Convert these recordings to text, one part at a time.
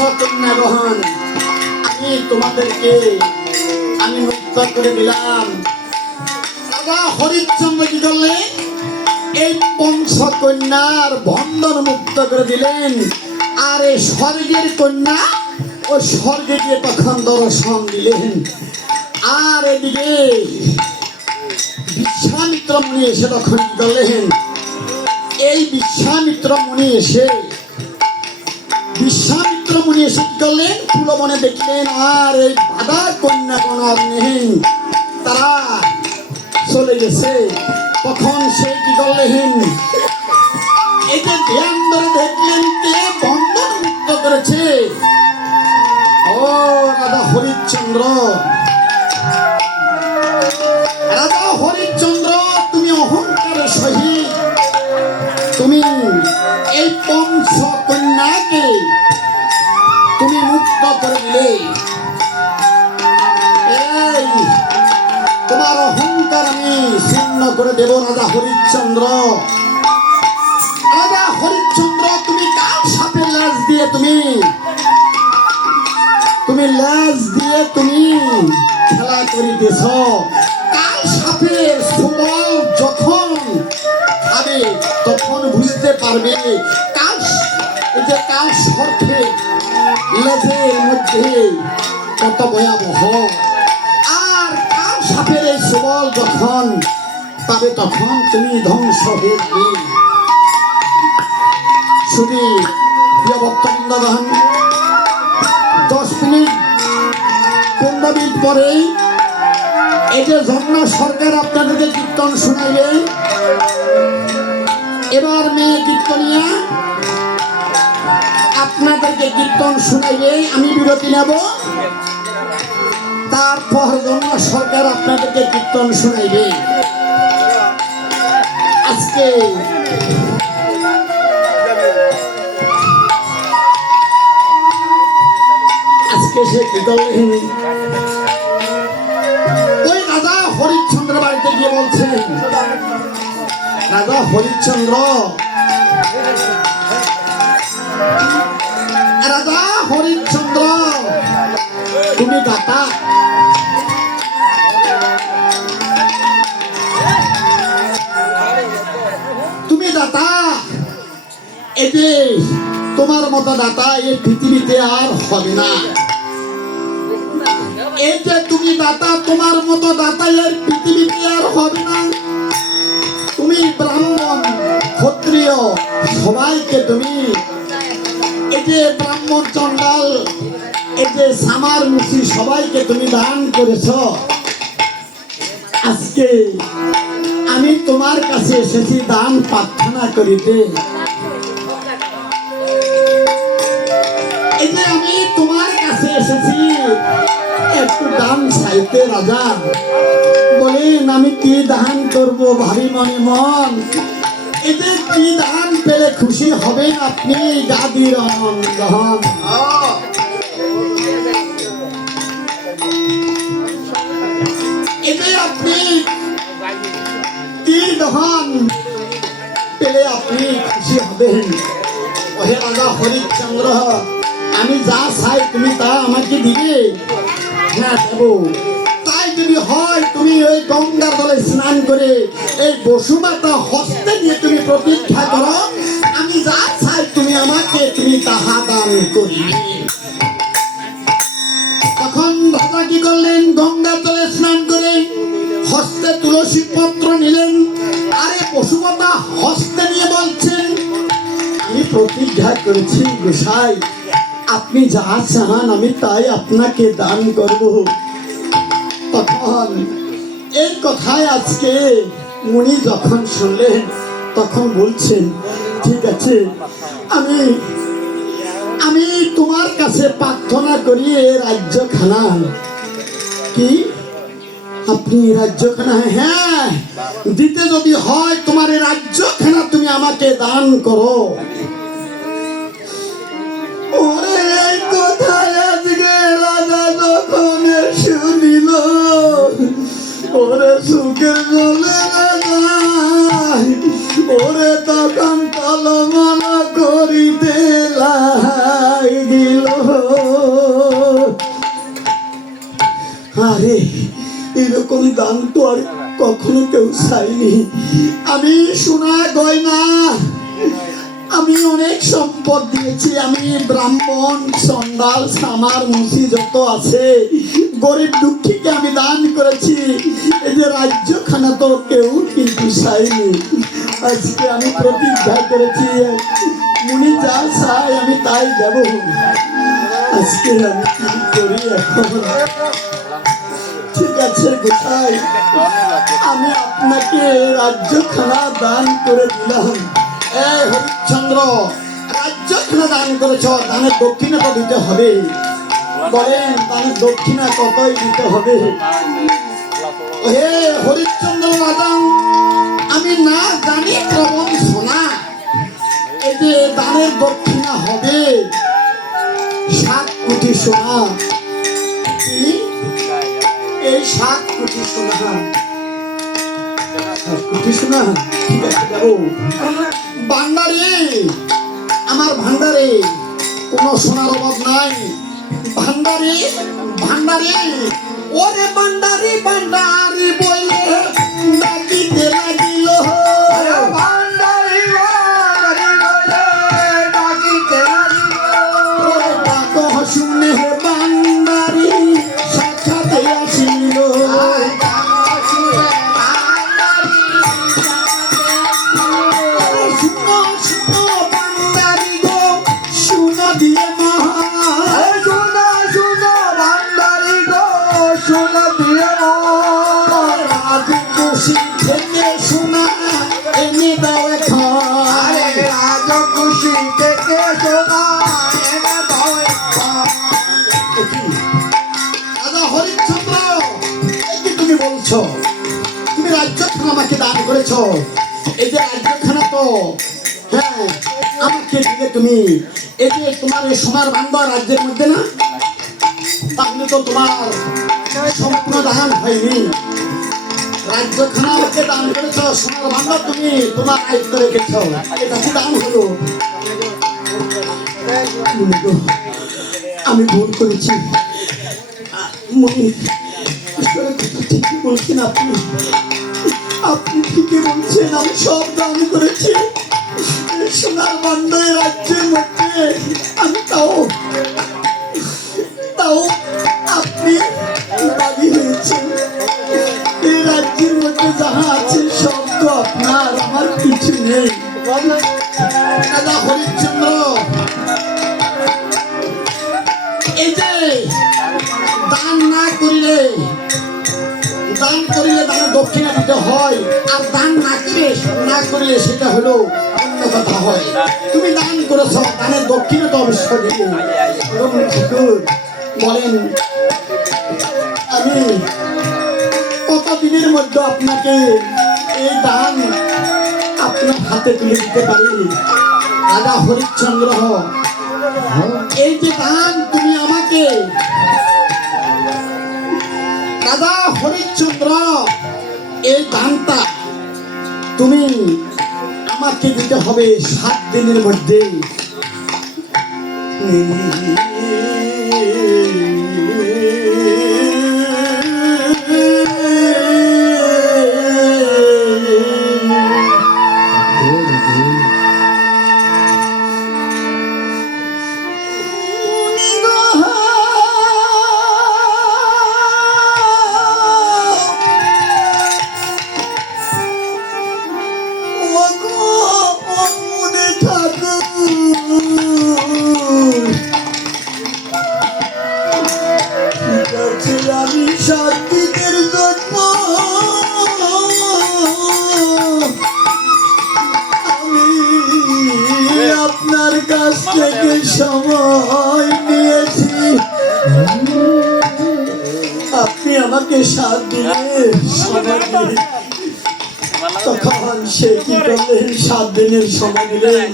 কন্যাগণ, আমি তোমাদেরকে আমি মুক্ত করে দিলাম। রাজা হরিশ্চন্দ্র কি করলেন? এই বংশকন্যার বন্ধন মুক্ত করে দিলেন। আর এই স্বর্গের কন্যা ও স্বর্গে গিয়ে তখন দর্শন দিলেন। আর এদিকে বিশ্বামিত্র মুনি এসে তখন কি করলেন? এই বিশ্বামিত্র মুনি এসে কি করলেন? ফুলবনে দেখলেন আর এই বাধা কন্যাগণ আর নেই, তারা চলে গেছে। তখন সে কি করলেন? এই যে ধ্যান ধরে দেখলেন কে বন্ধন মুক্ত করেছে? ও রাজা হরিশ্চন্দ্র, রাজা হরিশ্চন্দ্র, তুমি অহংকারের সহিত তুমি এই বংশ কন্যাকে তুমি মুক্ত করে দিলে। এই তোমার অহংকার আমি ছিন্ন করে দেব রাজা হরিশ্চন্দ্র। রাজা হরিশ্চন্দ্র, তুমি কার সাথে লেজ দিয়ে তুমি লেজ দিয়ে তুমি খেলা করিতেছ? কাল সাপের সুবল যখন খাবে তখন বুঝতে পারবে কাল সর্পে লেজের মধ্যে কত ভয়াবহ। আর কাল সাপের এই সুবল যখন পাবে তখন তুমি ধ্বংস হয়ে যাবে। শুধু প্রিয় ভক্তবৃন্দগণ, 10 মিনিট 15 মিনিট পরেই এই যে ঝর্ণা সরকার আপনাদেরকে কীর্তন শুনাইবে। এবার মেয়ে কীর্তনিয়া আপনাদেরকে কীর্তন শুনাইবে, আমি বিরতি নেব। তারপর ঝর্ণা সরকার আপনাদেরকে কীর্তন শুনাইবে। আজকে সে কি করলেন? ওই রাজা হরিশ্চন্দ্র বাড়িতে গিয়ে বলছেন, রাজা হরিশ্চন্দ্র, রাজা হরিশ্চন্দ্র, তুমি দাতা, তুমি দাতা, এতে তোমার মতো দাতা এই পৃথিবীতে আর হবে না। এই যে তুমি দাতা, তোমার মতো দাতা এই পৃথিবীতে আর হবে না। তুমি ব্রাহ্মণ ক্ষত্রিয় সবাইকে তুমি, এই যে ব্রাহ্মণ চন্ডাল, এই যে সামার মুসি সবাইকে তুমি দান করেছ। আজকে আমি তোমার কাছে এসেছি দান প্রার্থনা করিতে। এই যে আমি তোমার কাছে এসেছি একটু দান চাইতে। রাজা বলেন, আমি কি দান করবো ভাবি মনে মন? এতে কি দান পেলে খুশি হবেন আপনি? গাদির অনন্দন, এতে আপনি কি দান পেলে আপনি খুশি হবেন? ওহে রাজা হরিশ্চন্দ্র, আমি যা চাই তুমি তা আমাকে দিবে? হ্যাঁ দেবো। তাই যদি হয় তুমি ওই গঙ্গার জলে স্নান করে এই বসুমাতা হস্তে নিয়ে তুমি প্রতীক্ষা করো, আমি যা চাই তুমি আমাকে তুমি তাহা দান করিবে। তখন রাজা কি করলেন? গঙ্গার জলে স্নান করে হস্তে তুলসী পত্র নিলেন। আরে বসুমাতা হস্তে নিয়ে বলছেন, আমি প্রতিজ্ঞা করেছি গোসাই, আপনি যা চান আমি তাই আপনাকে দান করব। তখন এই কথায় আজকে মুনি যখন শুনলেন তখন বলছেন, ঠিক আছে, আমি তোমার কাছে প্রার্থনা করি এ রাজ্যখানা। কি আপনি রাজ্যখানা? হ্যাঁ, দিতে যদি হয় তোমার এই রাজ্যখানা তুমি আমাকে দান করো। ওরে কোথায় আজকে রাজা যখন শুনিল, ওরে সুখে চলে ওরে তখন তলমল করিতে লাগিল। রে, এরকম দান তো আর কখনো কেউ চাইনি। আমি সোনা গয়না, আমি অনেক সম্পদ দিয়েছি। আমি ব্রাহ্মণ, চন্ডাল, সামার, মুসি যত আছে গরিব দুঃখীকে আমি দান করেছি। এই যে রাজ্যখানা তো কেউ কিন্তু চাইনি। আজকে আমি প্রতিজ্ঞা করেছি, মুনি যা চাই আমি তাই দেব। আজকে আমি কি করি এখন? ঠিক আছে গোসাই, আমি আপনাকে রাজ্যখানা দান করে দিলাম। হরিশ্চন্দ্র, রাজ্যখানা দান করেছ, দানের দক্ষিণা তো দিতে হবে। বলেন দানের দক্ষিণা কতই দিতে হবে? হে হরিশ্চন্দ্র রাজা, আমি না জানি প্রবণ সোনা, এই যে দানের দক্ষিণা হবে 7 কোটি সোনা। এই 7 কোটি সোনা, 7 কোটি সোনা। ঠিক আছে যাবো ভান্ডারে, আমার ভান্ডারে কোনো সোনার অভাব নাই। ভান্ডারে ভান্ডারে, ওরে ভান্ডারি ভান্ডারি বলে ডাকিতে লাগিল। ভান্ডারি ভান্ডারি বলে ডাকিতে লাগিল। ওরে ডাক শুনে ভান্ডারি সাক্ষাতে আসিল। তুমি রাজ্যখানা আমাকে দান করেছ, এই যে রাজ্যখানা তো হ্যাঁ আমাকে দিলে তুমি। এই যে তোমার এই সোনার ভান্ডার রাজ্যের মধ্যে না, তাহলে তো তোমার সম্পূর্ণ দান হয়নি। রাজ্যখানা আমাকে দান করেছ, সোনার ভান্ডার তুমি তোমার আয়ত্ত রেখেছ, এটা কি দান হলো? আমি ভুল করেছি মনি। ঠিকই বলছেন আপনি, আপনি ঠিকই বলছেন। আমি সব দান করেছি সোনার ভান্ডার রাজ্যের মধ্যে। আমি তাও আপনি দাবি হয়েছেন এই রাজ্যের মধ্যে যাহা আছে সব তো আপনার, আমার কিছু নেই। দাদা হরিশ্চন্দ্র, এই যে দান না করিলে, দান করিলে দানের দক্ষিণা দিতে হয়, আর দান না করিলে সেটা হলো অন্য কথা হয়। তুমি দান করেছ, দানের দক্ষিণা তো অবশ্যই দিবে। বলেন আমি কতদিনের মধ্যে আপনাকে এই দান আপনার হাতে তুলে দিতে পারি? রাজা হরিশ্চন্দ্র, এই যে দান তুমি আমাকে, রাজা হরিশ্চন্দ্র, এই দানটা তুমি আমাকে দিতে হবে 7 দিনের মধ্যে। আমি 7 দিনের জন্য আমি আপনার কাছ থেকে সময় নিয়েছি। আপনি আমাকে 7 দিনের সময় দিলেন। তখন সে কি করলেন? 7 দিনের সময় দিলেন,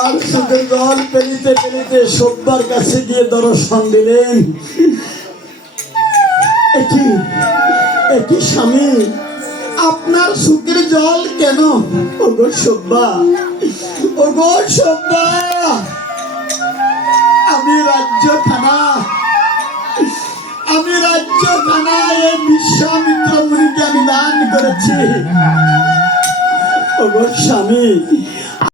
আর শুধু জল পেলিতে পেলিতে সব্বার কাছে গিয়ে দর্শন দিলেন। একই স্বামী, আপনার সুখের জল কেন? ওগো সব্বা, ওগো সব্বা, আমি রাজ্যখানা আমি রাজ্য খানায় বিশ্বামিত্র মুনিকে আমি দান করেছি। ও গো স্বামী,